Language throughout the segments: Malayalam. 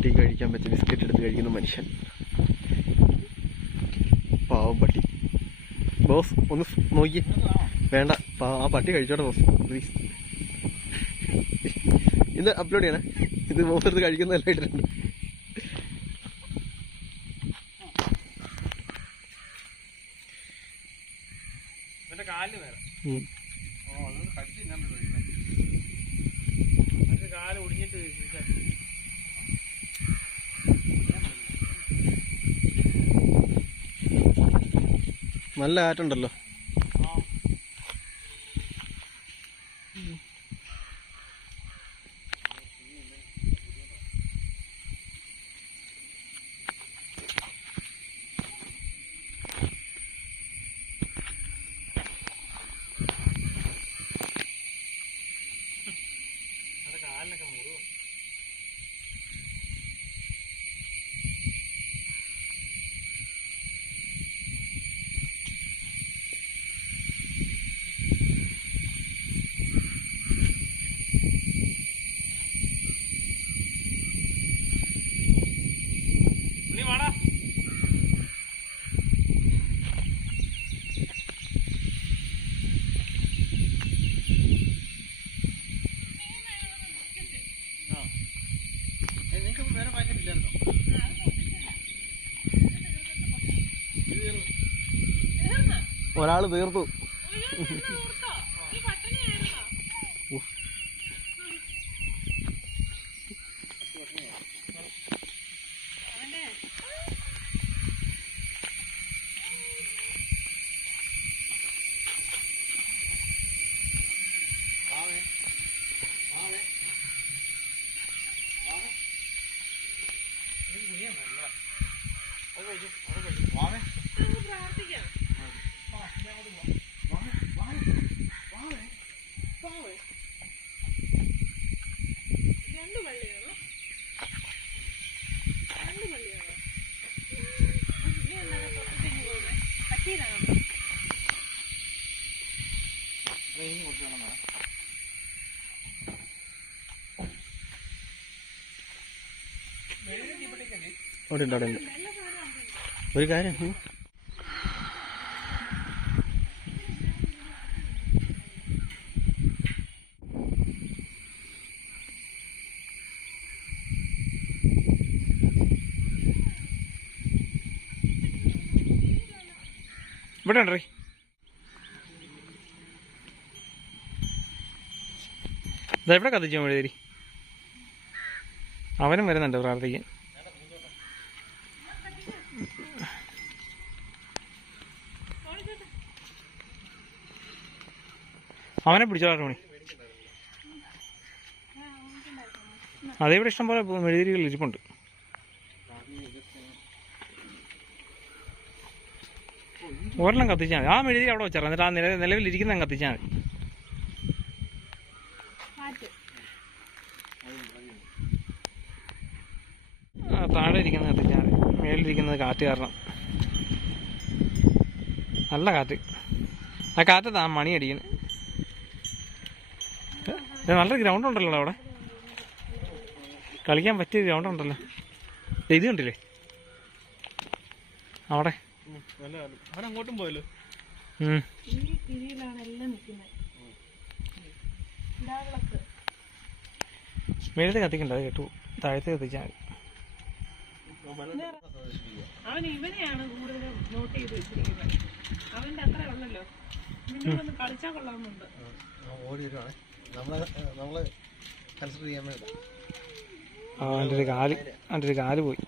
പട്ടി കഴിക്കാൻ പറ്റിയ ബിസ്ക്കറ്റ് എടുത്ത് കഴിക്കുന്ന മനുഷ്യൻ. പാവം പട്ടി. ബോസ് ഒന്ന് നോക്കി. വേണ്ട, ആ പട്ടി കഴിച്ചോട്ടെ ബോസ് പ്ലീസ്. ഇത് അപ്ലോഡ് ചെയ്യണേ. ഇത് ബോസ് എടുത്ത് കഴിക്കുന്നതല്ല ഇട്ടിട്ടുണ്ട്. നല്ല കാറ്റുണ്ടല്ലോ. ഒരാള് തീർത്തു. അവിടെ ഉണ്ട്, അവിടെ ഉണ്ട്. ഒരു കാര്യം, ഇവിടെ ഉണ്ടേ. ഇതെവിടെ കത്തിച്ചോ എഴുതി. അവനും വരുന്നുണ്ട് പ്രാർത്ഥിക്കാൻ. അവനെ പിടിച്ചോ മണി. അതേവിടെ ഇഷ്ടം പോലെ മെഴുതിരികൾ ഇരിപ്പുണ്ട്. ഒരെണ്ണം കത്തിച്ചാൽ മതി. ആ മെഴുതിരി അവിടെ വെച്ചാൽ എന്നിട്ട് ആ നിലവിലിരിക്കുന്ന കത്തിച്ചാൽ മതി. താഴെ ഇരിക്കുന്നത് കത്തിച്ചാൽ മതി. മേളിലിരിക്കുന്നത് കാറ്റ് കാരണം. നല്ല കാറ്റ്. ആ കാറ്റത്ത് ആ മണി അടിക്കുന്നത്. നല്ലൊരു ഗ്രൗണ്ട് ഉണ്ടല്ലോ അവിടെ. കളിക്കാൻ പറ്റിയ ഗ്രൗണ്ട് ഉണ്ടല്ലോ. ഇത് കണ്ടില്ലേ അവിടെ. അങ്ങോട്ടും പോയല്ലോ. മേലത്തെ കത്തിക്കണ്ട, അത് കേട്ടു. താഴത്തെ കത്തിച്ചാൽ മതി. അവൻ ഇവനെയാണ് കൂടുതലും നോട്ട് ചെയ്ത് വെച്ചിരിക്കുന്നത്. അവന്റെ അത്ര ഉള്ളല്ലോ. നിങ്ങളൊന്ന് കളിച്ചാൽ കൊള്ളാവുന്നുണ്ട്. അവൻ്റെ ഒരു കാല് പോയി.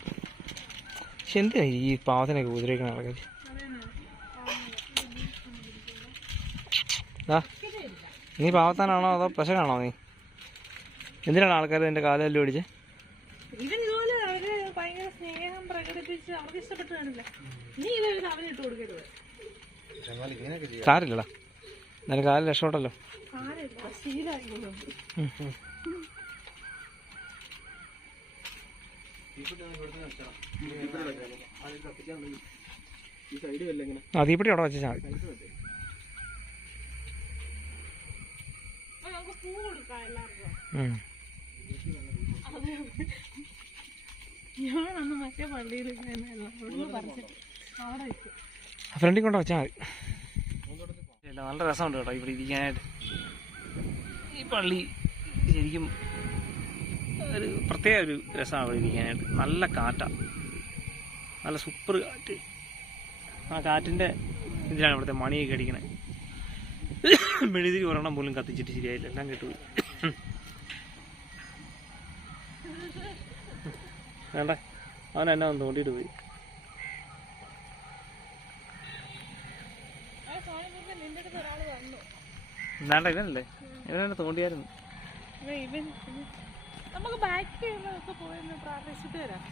പക്ഷെ എന്തിനാ ഈ പാവത്തിനൊക്കെ ഉപദ്രവിക്കണ ആൾക്കാർ? നീ പാവത്താനാണോ അതോ പ്രശ്നമാണോ? നീ എന്തിനാണ് ആൾക്കാർ എൻ്റെ കാലെല്ലാം ഓടിച്ചേ? ഇവൻ ഇതുപോലെ അവര് ഭയങ്കര സ്നേഹം പ്രകടിപ്പിച്ച് അവർക്ക് ഇഷ്ടപ്പെട്ട് കാണില്ല. നീ ഇവന് അവനിട്ട് കൊടുക്കരുത്. സാരില്ലടാ, എന്നാലും കാലിൽ രക്ഷപ്പെട്ടല്ലോ. ആ തീപ്പിടി അവിടെ വെച്ചാൽ മതി. ഞാനന്ന് മറ്റേ പള്ളിയിൽ പറിച്ചിട്ട് അവിടെ വെച്ചു. ഫ്രണ്ടിൽ കൊണ്ട് വെച്ചാൽ മതി. നല്ല രസമുണ്ട് കേട്ടോ ഇവിടെ ഇരിക്കാനായിട്ട്. ഈ പള്ളി ശരിക്കും ഒരു പ്രത്യേക ഒരു രസമാണ് ഇവിടെ ഇരിക്കാനായിട്ട്. നല്ല കാറ്റാണ്, നല്ല സൂപ്പർ കാറ്റ്. ആ കാറ്റിൻ്റെ ഇതിലാണ് ഇവിടുത്തെ മണിയൊക്കെ അടിക്കണേ. മെഴുതിരി ഒരെണ്ണം പോലും കത്തിച്ചിട്ട് ശരിയായില്ല, എല്ലാം കേട്ടുപോയി. വേണ്ട, അവൻ എന്നെ ഒന്ന് തോണ്ടിയിട്ട് പോയി. വേണ്ട, ഇവനല്ലേ, ഇവനെന്നെ തോണ്ടിയായിരുന്നു. നമുക്ക് ബാക്ക് പോയെന്ന് പ്രാർത്ഥിച്ചിട്ട് വരാം.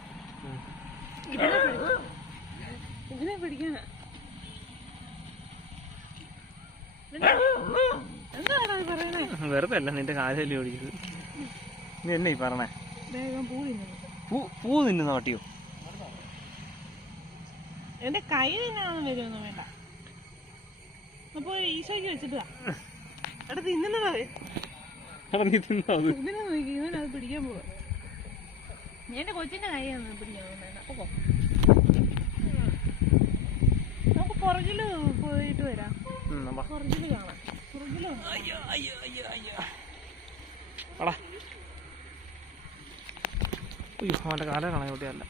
ഇതിനെ പിടിക്കാനാ. എന്താടാ പറയണേ? വെറുതെ അല്ല, നിന്റെ കാലല്ലേ ഓടിക്കുന്നത്. നീ എന്നെ ഈ പറഞ്ഞേ പൂ തിന്നുന്ന പട്ടിയോ? എന്റെ കൈ തിന്നാണെന്ന് വരുമൊന്നും വേണ്ട. അപ്പൊ ഈശോയ്ക്ക് വെച്ചിട്ടാ എടാ തിന്നണതാ. നീ തിന്നോ? ഇതിനെ നോക്കി, ഇവനത് പിടിക്കാൻ പോവാ. എന്റെ കൊച്ചിന്റെ കൈയാണ് പിടിക്കാൻ വേണ്ട. അപ്പൊ നമുക്ക് പുറകില് പോയിട്ട് വരാം. പുറകില് കാണാം. പുറകില് അയ്യോ, അവൻ്റെ കാലാണ് എവിടെയല്ല.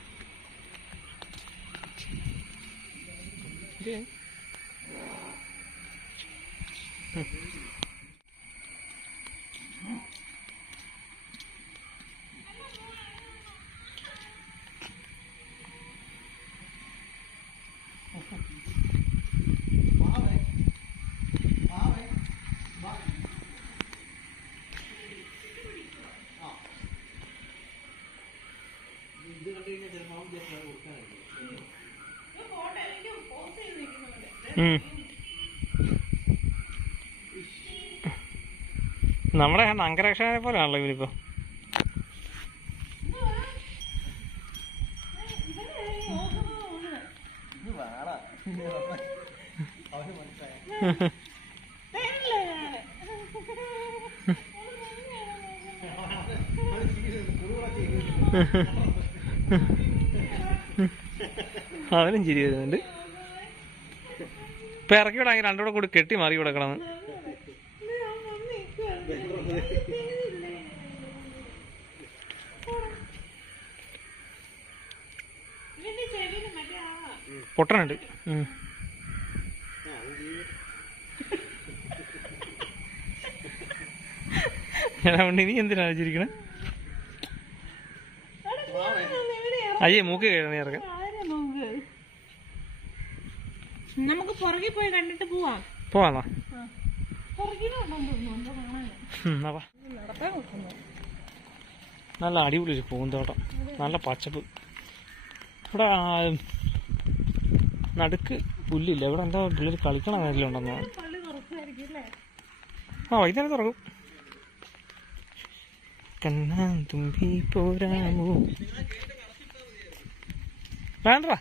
നമ്മുടെ അംഗരക്ഷകനെ പോലെയാണല്ലോ ഇവരിപ്പോ. അവനും ചിരി വരുന്നുണ്ട്. ഇപ്പൊ ഇറക്കി വിടാമെങ്കിൽ രണ്ടുകൂടെ കൂടി കെട്ടി മാറി കൊടുക്കണം. പൊട്ടനുണ്ട്. നീ എന്തിനാ വെച്ചിരിക്കണേ? അയ്യേ, മൂക്ക് കഴിയണ ഇറക്കാം. നമുക്ക് പുറകിൽ പോയി കണ്ടിട്ട് പോവാം. പോവാന്നോ? നല്ല അടിപൊളി ഒരു പൂന്തോട്ടം, നല്ല പച്ചപ്പ്. ഇവിടെ നടുക്ക് പുല്ലില്ല. ഇവിടെ എന്താ പിള്ളേർ കളിക്കണ കാര്യമുണ്ടെന്നോ? ആ, വൈകുന്നേരം തുറക്കും. കണ്ണാ തുമ്പി പോരാമോ? വേണ്ടടാ,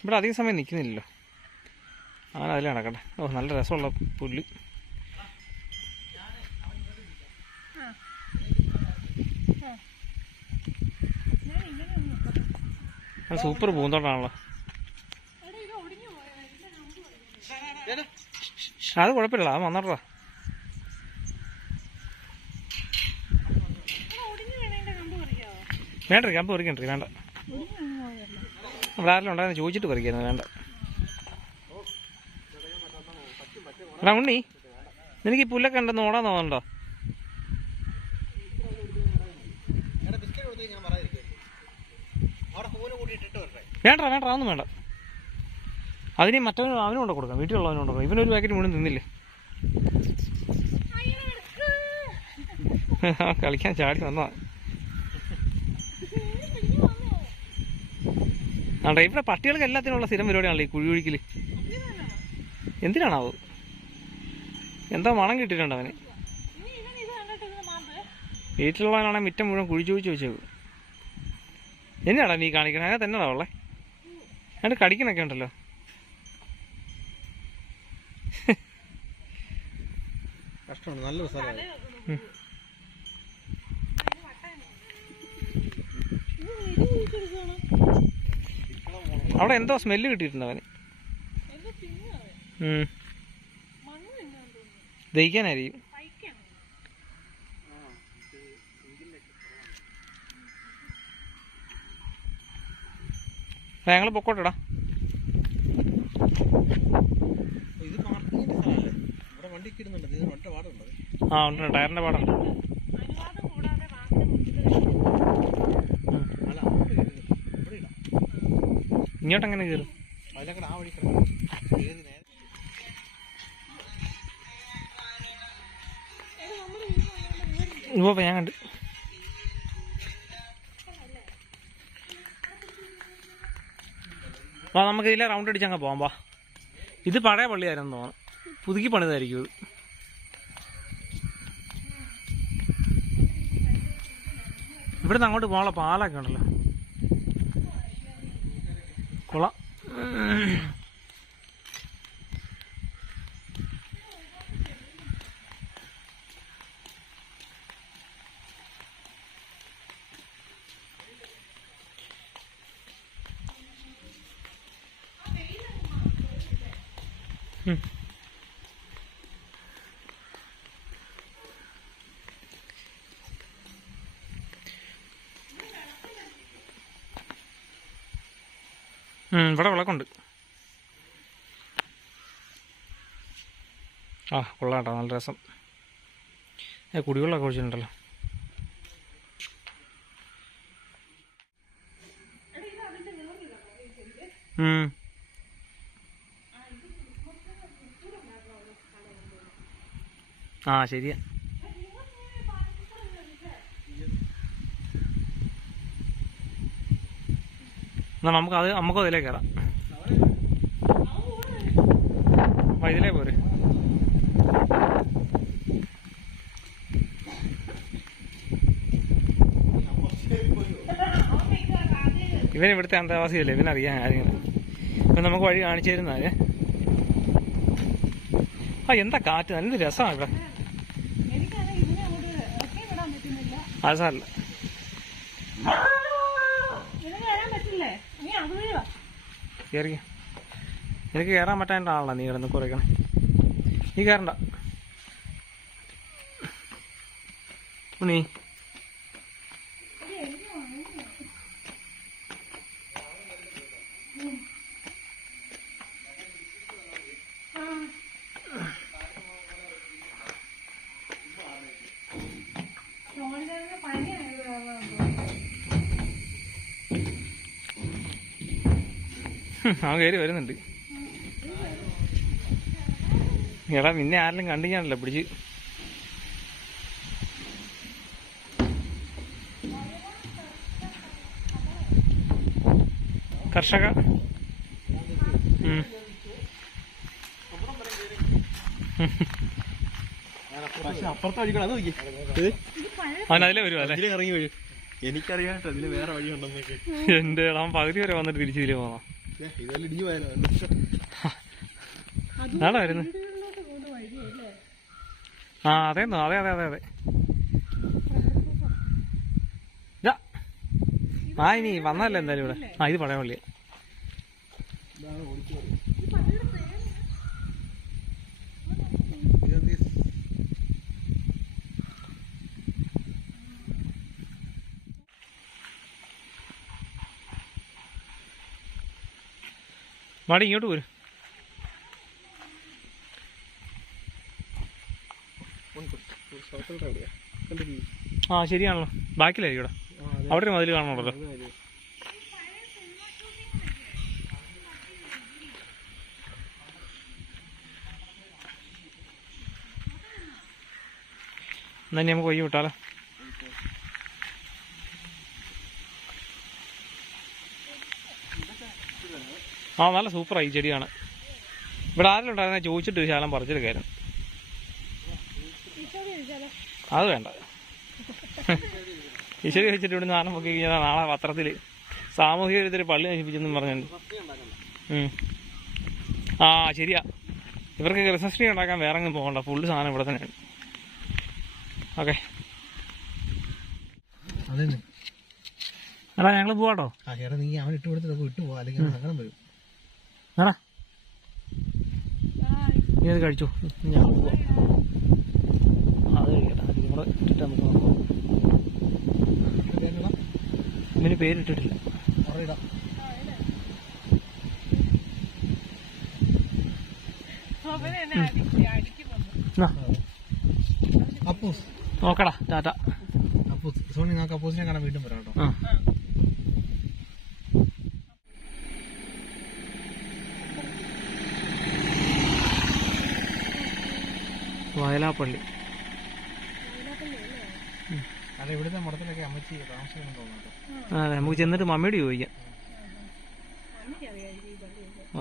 ഇവിടെ അധികം സമയം നിൽക്കുന്നില്ലല്ലോ. അങ്ങനെ അതിൽ നടക്കട്ടെ. ഓ, നല്ല രസമുള്ള പുല്ല്. സൂപ്പർ പൂന്തോട്ടാണല്ലോ. അത് കുഴപ്പമില്ല, അത് വന്നോട്ടാ. വേണ്ട, കമ്പ് പറിക്കണ്ടേ? വേണ്ട, ഇവിടെ ആരെല്ലാം ഉണ്ടായിരുന്നു ചോദിച്ചിട്ട് പറിക്കായിരുന്നു. വേണ്ട. എടാ ഉണ്ണി, നിനക്ക് ഈ പുല്ലൊക്കെ ഉണ്ടെന്ന് ഓടാൻ തോന്നുന്നുണ്ടോ? വേണ്ട വേണ്ട, അതൊന്നും വേണ്ട. അതിന് മറ്റവനും അവനും കൊണ്ട് കൊടുക്കാം, വീട്ടിലുള്ളവനും കൊണ്ട് കൊടുക്കാം. ഇവനൊരു പാക്കറ്റ് മുഴുവൻ തിന്നില്ലേ? കളിക്കാൻ ചാടി വന്നതാ. ആണ്ടെ, ഇവിടെ പട്ടികൾക്ക് എല്ലാത്തിനുള്ള സ്ഥിരം പരിപാടിയാണല്ലോ ഈ കുഴിയൊഴിക്കൽ. എന്തിനാണാവോ? എന്തോ മണം കിട്ടിയിട്ടുണ്ട് അവന്. വീട്ടിലുള്ളവനാണെങ്കിൽ മിറ്റം മുഴുവൻ കുഴിച്ചു വെച്ചേക്കും. എന്നാടാ നീ കാണിക്കണേ? അതിനകത്ത് എന്നതാ ഉള്ളേ? അതിൻ്റെ കടിക്കണൊക്കെ ഉണ്ടല്ലോ. കഷ്ടമാണ്, നല്ല സ്ഥലമാണ്. എടുക്കുകയാണ്. അവിടെ എന്തോ സ്മെല്ല് കിട്ടിയിട്ടുണ്ട് അവന്. എന്തോ തിന്നാണ്. മണ്ണ് തിന്നാൻ തോന്നുന്നു. ദഹിക്കാനായിരിക്കും. കഴിക്കണം. ഞങ്ങൾ പൊക്കോട്ടെടാ. ഇത് പാർക്കിങ്ങിന്റെ സ്ഥലമല്ലേ? ഇവിടെ വണ്ടിക്ക് ഇടുന്നുണ്ട്. ഇത് ഒറ്റ പാടുണ്ട്. ആ ഉണ്ട്, ടയറിൻ്റെ പാടുണ്ട്. അനുവാദം കൂടാതെ വാഹനം മുറ്റത്ത് അല്ല, അങ്ങോട്ട് കയറി ഇവിടെ ഇടാം. ഇങ്ങോട്ടെങ്ങനെ കയറും? അതിലൊക്കെ ആ വഴി കിടക്കാം. ഏത് നേരെ ഇപ്പോൾ ഞാൻ കണ്ട്. ആ നമുക്ക് ഇതിലെ റൗണ്ട് അടിച്ചങ്ങ് പോകാം. വാ, ഇത് പഴയ പള്ളിയായിരുന്നു തോന്നുന്നു, പുതുക്കി പണിതായിരിക്കും ഇത്. ഇവിടുന്ന് അങ്ങോട്ട് പോകാനുള്ള പാലൊക്കെ ഉണ്ടല്ലോ, കൊള്ളാം. ഇവിടെ വിളക്കുണ്ട്. ആ കൊള്ളാം കേട്ടോ, നല്ല രസം. കുടിവെള്ളമൊക്കെ ഒഴിച്ചിട്ടുണ്ടല്ലോ. ആ ശരിയാ. എന്നാൽ നമുക്കും അതിലേ കയറാം. ഇതിലേ പോരെ. ഇവൻ ഇവിടുത്തെ അന്തേവാസിയല്ലേ, ഇവനറിയാൻ കാര്യങ്ങൾ. ഇപ്പം നമുക്ക് വഴി കാണിച്ചു തരുന്നേ. ആ എന്താ കാറ്റ്, നല്ല രസമാണ് ഇവിടെ. അത് സാരല്ല, കയറി. എനിക്ക് കയറാൻ പറ്റാൻ്റെ ആളാ നീ കിടന്ന് കുറയ്ക്കണം. നീ കയറണ്ട നീ. ആ കയറി വരുന്നുണ്ട്. എടാ നിന്നെ ആരെങ്കിലും കണ്ടിക്കാണല്ലോ പിടിച്ച്. കർഷക അപ്പുറത്തെ വഴിക്കണം. അത് നോക്കി, അവൻ അതിലേ വരുവാ അല്ലേ? ഇറങ്ങി വരും. എനിക്കറിയാട്ടോ ഇതിന് വേറെ വഴി ഉണ്ടെന്നൊക്കെ. എന്റെ അവൻ പകുതി വരെ വന്നിട്ട് തിരിച്ചു ഇതിലേ പോകാം. ഇതെല്ലാം ഇടിഞ്ഞു പോയാലോ. നാളെ വരുന്നു. ആ അതേന്നോ, അതെ അതെ അതെ അതെ. ആ ഇനി വന്നല്ലേ എന്തായാലും ഇവിടെ. ആ ഇത് പഴയ പള്ളിയാ. മാടി ഇങ്ങോട്ട് പോരും. ആ ശരിയാണല്ലോ, ബാക്കിലായിരിക്കും ഇവിടെ. അവിടെ ഒരു മതിൽ കാണണമല്ലോ. എന്നാ ഇനി നമുക്ക് കൊയ്യ വിട്ടാലോ. ആ നല്ല സൂപ്പറായി ചെടിയാണ്. ഇവിടെ ആരെങ്കിലും ഉണ്ടായിരുന്ന ചോദിച്ചിട്ട് ശാലം പറിച്ചെടുക്കായിരുന്നു. അത് വേണ്ട, ഈശ്വരി വെച്ചിട്ട് ഇവിടുന്ന് സാധനം പൊക്കി കഴിഞ്ഞാൽ നാളെ പത്രത്തിൽ സാമൂഹിക വിരുദ്ധർ പള്ളി നശിപ്പിച്ചെന്നും പറഞ്ഞിട്ടുണ്ട്. ആ ശരിയാ, ഇവർക്ക് ക്രിസ്മസ് ട്രീ ഉണ്ടാക്കാൻ വേറെ എങ്ങും പോകണ്ട, ഫുള്ള് സാധനം ഇവിടെ തന്നെയാണ്. ഓക്കെ എടാ ഞങ്ങൾ പോവാട്ടോ. ആ ചേട്ടാ നീ അവൻ ഇട്ട് കൊടുത്തിട്ട് വിട്ടു പോവാ, അല്ലെങ്കിൽ അവന് സങ്കടം വരും. ആടാ നീ അത് കഴിച്ചോ, ഞാൻ പോവാം. അത് കഴിക്കട്ടെ, അതും കൂടെ ഇട്ടിട്ട് നമുക്ക് നോക്കാം. ഇവന് പേരിട്ടിട്ടില്ല. അപ്പൂസ് നോക്കടാ ടാറ്റ. അപ്പൂസ് സോണി നമുക്ക് അപ്പൂസിനെ കാണാൻ വീണ്ടും വരാം കേട്ടോ. വയലാപ്പള്ളി. അല്ല ഇവിടുത്തെ മുടത്തിലൊക്കെ അമ്മച്ചി താമസിക്കണം തോന്നുന്നു. അതെ, നമുക്ക് ചെന്നിട്ട് മമ്മിയോട് ചോദിക്കാം. ആ